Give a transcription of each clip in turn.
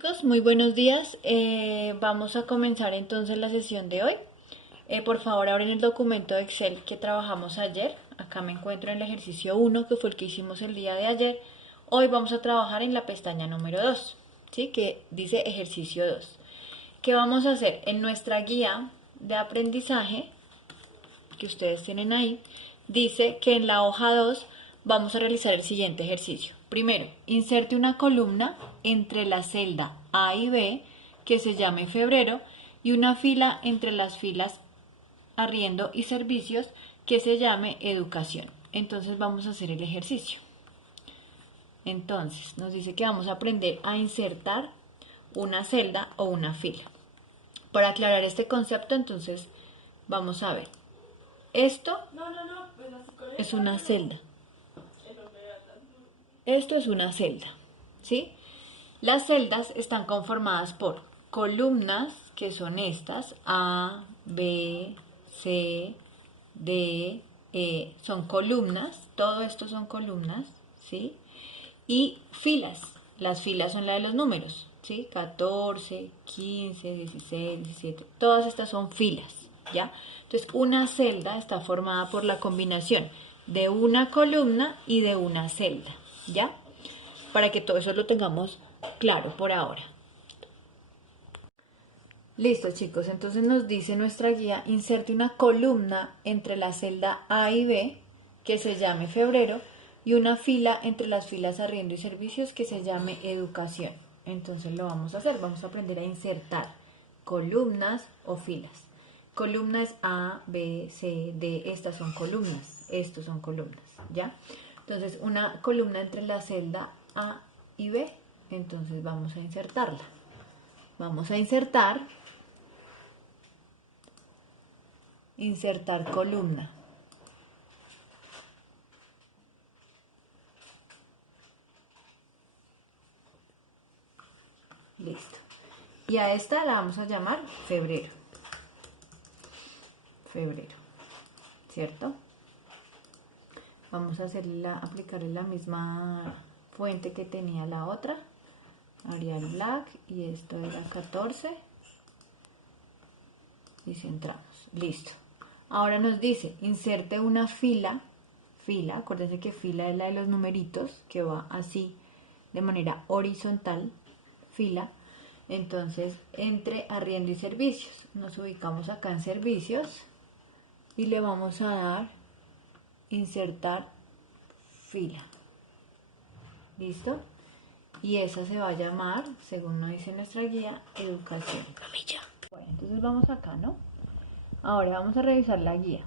chicos, muy buenos días. Vamos a comenzar entonces la sesión de hoy. Por favor, abren el documento de Excel que trabajamos ayer. Acá me encuentro en el ejercicio 1, que fue el que hicimos el día de ayer. Hoy vamos a trabajar en la pestaña número 2, ¿sí? Que dice ejercicio 2. ¿Qué vamos a hacer? En nuestra guía de aprendizaje, que ustedes tienen ahí, dice que en la hoja 2 vamos a realizar el siguiente ejercicio. Primero, inserte una columna entre la celda A y B que se llame febrero y una fila entre las filas arriendo y servicios que se llame educación. Entonces vamos a hacer el ejercicio. Entonces nos dice que vamos a aprender a insertar una celda o una fila. Para aclarar este concepto, entonces vamos a ver. Esto es una celda. Esto es una celda, ¿sí? Las celdas están conformadas por columnas, que son estas, A, B, C, D, E, son columnas, todo esto son columnas, ¿sí? Y filas, las filas son las de los números, ¿sí? 14, 15, 16, 17, todas estas son filas, ¿ya? Entonces, una celda está formada por la combinación de una columna y de una celda, ¿ya? Para que todo eso lo tengamos claro por ahora. Listo, chicos, entonces nos dice nuestra guía, inserte una columna entre la celda A y B, que se llame febrero, y una fila entre las filas arriendo y servicios, que se llame educación. Entonces lo vamos a hacer, vamos a aprender a insertar columnas o filas. Columna es A, B, C, D, estas son columnas, estos son columnas, ¿ya? Entonces una columna entre la celda A y B, entonces vamos a insertarla. Vamos a insertar columna. Listo. Y a esta la vamos a llamar febrero. Febrero, ¿cierto? Vamos a aplicarle la misma fuente que tenía la otra. Arial Black, y esto era 14. Y centramos. Listo. Ahora nos dice, inserte una fila, acuérdense que fila es la de los numeritos, que va así, de manera horizontal, fila. Entonces, entre arriendo y servicios. Nos ubicamos acá en servicios y le vamos a dar insertar fila. ¿Listo? Y esa se va a llamar, según nos dice nuestra guía, educación. Bueno, entonces vamos acá, ¿no? Ahora vamos a revisar la guía.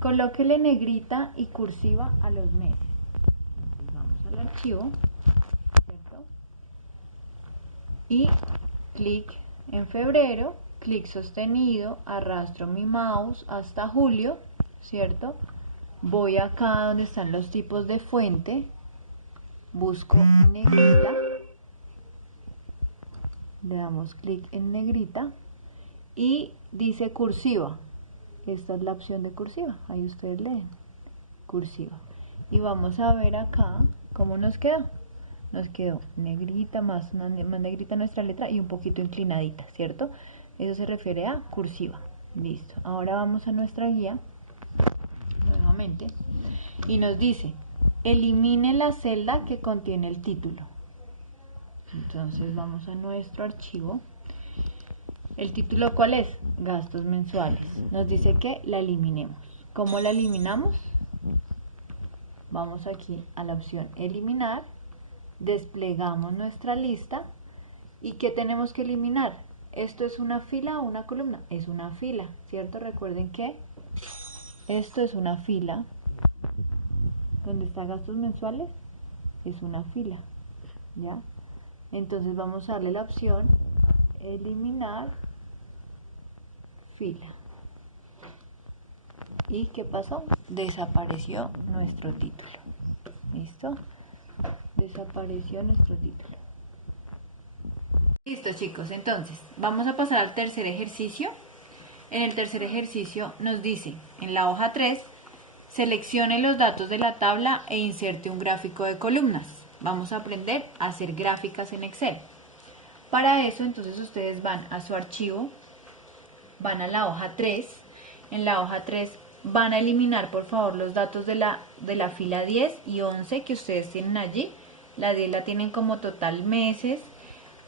Colóquele negrita y cursiva a los meses. Entonces vamos al archivo, ¿cierto? Y clic en febrero, clic sostenido, arrastro mi mouse hasta julio, ¿cierto? Voy acá donde están los tipos de fuente, busco negrita, le damos clic en negrita y dice cursiva. Esta es la opción de cursiva, ahí ustedes leen, cursiva. Y vamos a ver acá cómo nos quedó. Nos quedó negrita, más negrita nuestra letra y un poquito inclinadita, ¿cierto? Eso se refiere a cursiva. Listo. Ahora vamos a nuestra guía, nuevamente, y nos dice, elimine la celda que contiene el título. Entonces vamos a nuestro archivo. ¿El título cuál es? Gastos mensuales. Nos dice que la eliminemos. ¿Cómo la eliminamos? Vamos aquí a la opción eliminar, desplegamos nuestra lista y ¿qué tenemos que eliminar? ¿Esto es una fila o una columna? Es una fila, ¿cierto? Recuerden que esto es una fila. Donde está gastos mensuales es una fila, ¿ya? Entonces vamos a darle la opción eliminar fila. ¿Y qué pasó? Desapareció nuestro título. ¿Listo? Desapareció nuestro título. Listo, chicos, entonces vamos a pasar al tercer ejercicio. En el tercer ejercicio nos dice, en la hoja 3, seleccione los datos de la tabla e inserte un gráfico de columnas. Vamos a aprender a hacer gráficas en Excel. Para eso, entonces ustedes van a su archivo, van a la hoja 3. En la hoja 3 van a eliminar, por favor, los datos de la fila 10 y 11 que ustedes tienen allí. La 10 la tienen como total meses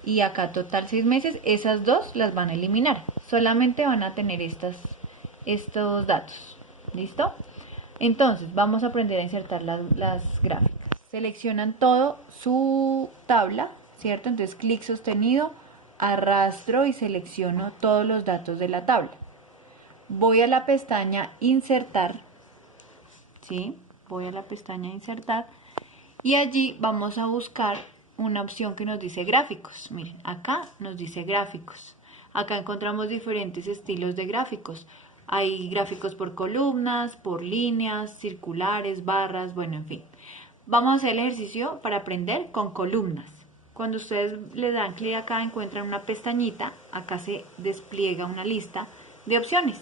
y acá total 6 meses. Esas dos las van a eliminar. Solamente van a tener estos datos. ¿Listo? Entonces, vamos a aprender a insertar las gráficas. Seleccionan todo su tabla, ¿cierto? Entonces, clic sostenido, arrastro y selecciono todos los datos de la tabla. Voy a la pestaña Insertar, ¿sí? Voy a la pestaña Insertar y allí vamos a buscar una opción que nos dice gráficos. Miren, acá nos dice gráficos. Acá encontramos diferentes estilos de gráficos. Hay gráficos por columnas, por líneas, circulares, barras, bueno, en fin. Vamos a hacer el ejercicio para aprender con columnas. Cuando ustedes le dan clic acá encuentran una pestañita, acá se despliega una lista de opciones.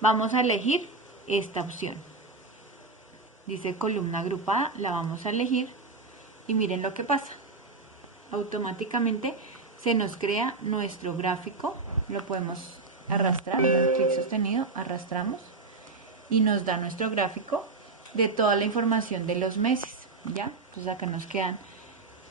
Vamos a elegir esta opción. Dice columna agrupada, la vamos a elegir y miren lo que pasa. Automáticamente se nos crea nuestro gráfico, lo podemos arrastrar, clic sostenido, arrastramos y nos da nuestro gráfico de toda la información de los meses, ¿ya? Entonces acá nos quedan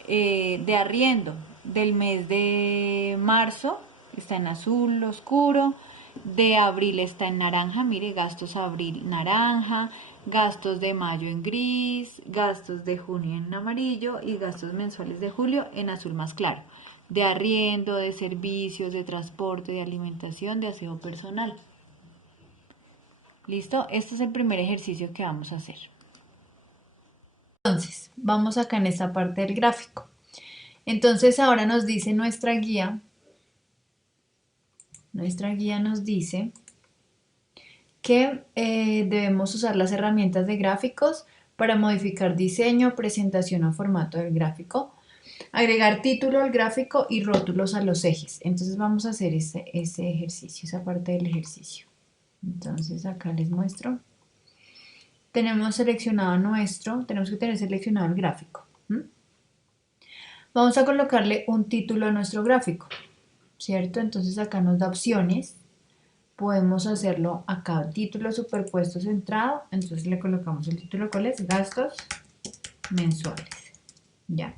de arriendo del mes de marzo, está en azul oscuro, de abril está en naranja, mire, gastos abril naranja, gastos de mayo en gris, gastos de junio en amarillo y gastos mensuales de julio en azul más claro. De arriendo, de servicios, de transporte, de alimentación, de aseo personal. ¿Listo? Este es el primer ejercicio que vamos a hacer. Entonces, vamos acá en esta parte del gráfico. Entonces ahora nos dice nuestra guía nos dice que debemos usar las herramientas de gráficos para modificar diseño, presentación o formato del gráfico, agregar título al gráfico y rótulos a los ejes. Entonces vamos a hacer ese ejercicio, esa parte del ejercicio. Entonces acá les muestro. Tenemos tenemos que tener seleccionado el gráfico. Vamos a colocarle un título a nuestro gráfico, ¿cierto? Entonces acá nos da opciones. Podemos hacerlo acá, título superpuesto centrado. Entonces le colocamos el título, ¿cuál es? Gastos mensuales. Ya.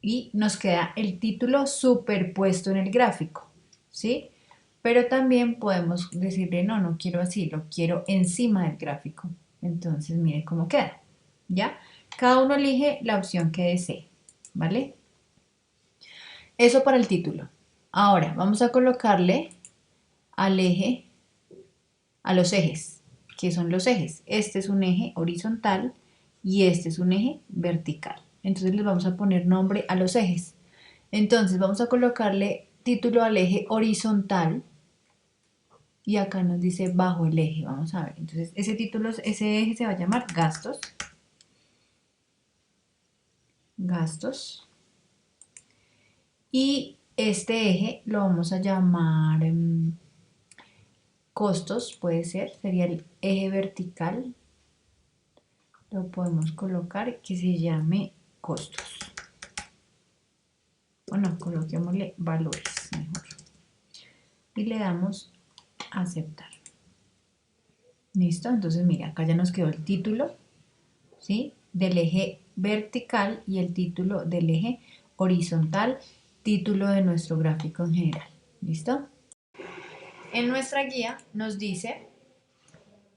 Y nos queda el título superpuesto en el gráfico, ¿sí? Pero también podemos decirle, no, no quiero así, lo quiero encima del gráfico. Entonces, miren cómo queda, ¿ya? Cada uno elige la opción que desee, ¿vale? Eso para el título. Ahora, vamos a colocarle al eje, a los ejes. ¿Qué son los ejes? Este es un eje horizontal y este es un eje vertical. Entonces les vamos a poner nombre a los ejes. Entonces vamos a colocarle título al eje horizontal y acá nos dice bajo el eje. Vamos a ver. Entonces ese eje se va a llamar gastos. Gastos. Y este eje lo vamos a llamar costos, puede ser, sería el eje vertical. Lo podemos colocar que se llame costos. Bueno, coloquémosle valores mejor. Y le damos aceptar. ¿Listo? Entonces, mira, acá ya nos quedó el título, ¿sí? Del eje vertical y el título del eje horizontal, título de nuestro gráfico en general. ¿Listo? En nuestra guía nos dice,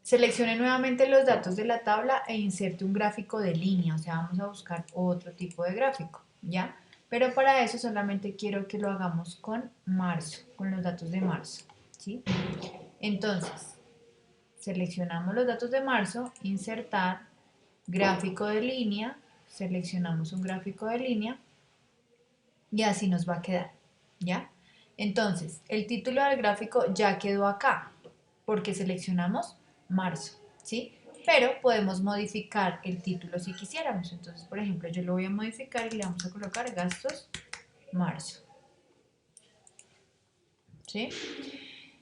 seleccione nuevamente los datos de la tabla e inserte un gráfico de línea, o sea, vamos a buscar otro tipo de gráfico, ¿ya? Pero para eso solamente quiero que lo hagamos con marzo, con los datos de marzo, ¿sí? Entonces, seleccionamos los datos de marzo, insertar, gráfico de línea, seleccionamos un gráfico de línea y así nos va a quedar, ¿ya? Entonces, el título del gráfico ya quedó acá, porque seleccionamos marzo, ¿sí? Pero podemos modificar el título si quisiéramos. Entonces, por ejemplo, yo lo voy a modificar y le vamos a colocar gastos marzo, ¿sí?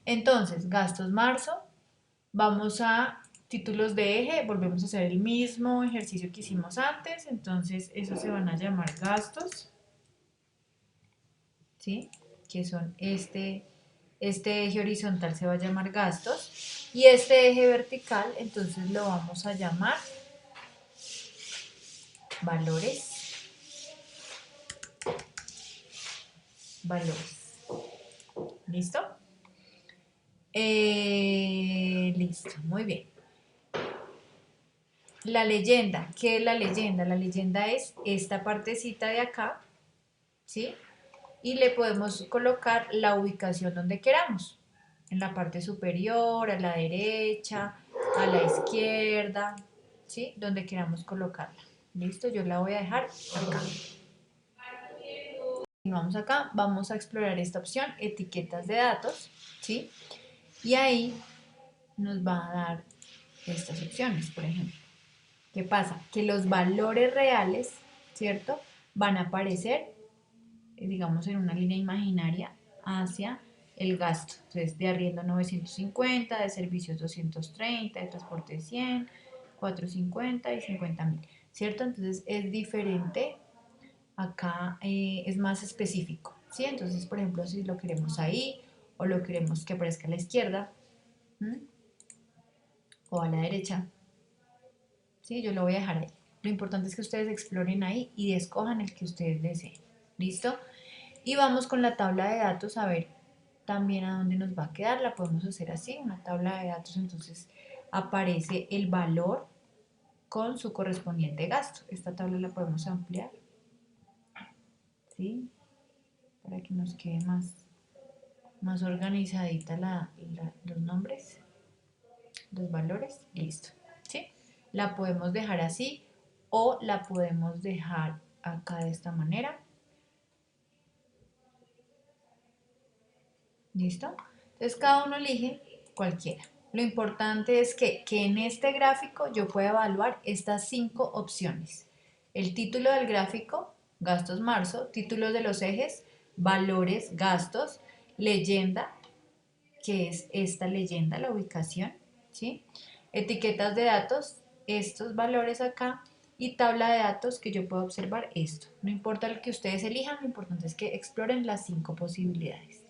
Entonces, gastos marzo, vamos a títulos de eje, volvemos a hacer el mismo ejercicio que hicimos antes, entonces esos se van a llamar gastos, ¿sí? Que son este eje horizontal se va a llamar gastos y este eje vertical entonces lo vamos a llamar valores, valores. ¿Listo? Listo, muy bien. La leyenda, ¿qué es la leyenda? La leyenda es esta partecita de acá, ¿sí? Y le podemos colocar la ubicación donde queramos, en la parte superior, a la derecha, a la izquierda, ¿sí? Donde queramos colocarla. ¿Listo? Yo la voy a dejar acá. Y vamos acá, vamos a explorar esta opción, etiquetas de datos, ¿sí? Y ahí nos va a dar estas opciones, por ejemplo. ¿Qué pasa? Que los valores reales, ¿cierto? Van a aparecer, digamos, en una línea imaginaria hacia el gasto. Entonces, de arriendo 950, de servicios 230, de transporte 100, 450 y 50.000, ¿cierto? Entonces, es diferente. Acá es más específico, ¿sí? Entonces, por ejemplo, si lo queremos ahí o lo queremos que aparezca a la izquierda, ¿m? O a la derecha, ¿sí? Yo lo voy a dejar ahí. Lo importante es que ustedes exploren ahí y escojan el que ustedes deseen. ¿Listo? Y vamos con la tabla de datos a ver también a dónde nos va a quedar. La podemos hacer así, una tabla de datos. Entonces aparece el valor con su correspondiente gasto. Esta tabla la podemos ampliar, ¿sí? Para que nos quede más organizadita los nombres, los valores. Listo. ¿Sí? La podemos dejar así o la podemos dejar acá de esta manera. ¿Listo? Entonces cada uno elige cualquiera. Lo importante es que en este gráfico yo pueda evaluar estas 5 opciones. El título del gráfico, gastos marzo, títulos de los ejes, valores, gastos, leyenda, que es esta leyenda, la ubicación, ¿sí? Etiquetas de datos, estos valores acá, y tabla de datos que yo puedo observar esto. No importa el que ustedes elijan, lo importante es que exploren las 5 posibilidades.